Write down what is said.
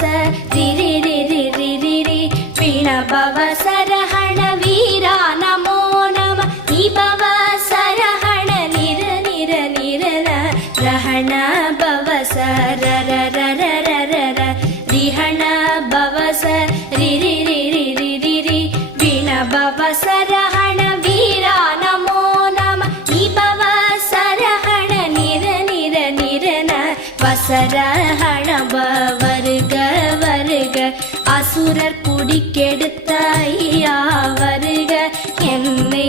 பவச ரிரி ரிரி ரிரி ரி வீண பவசரஹண வீரா நமோ நம நிபவ சரஹண நிர நிர நிரன ரஹண பவச ரர ரர ரர ரிஹண பவச ரிரி ரிரி ரிரி ரி வீண பவசரஹண வீரா நமோ நம நிபவ சரஹண நிர நிர நிரன வசரஹண வருக வருக அசுரர் குடிக்கெடுத்த ஐயா வருக என்னை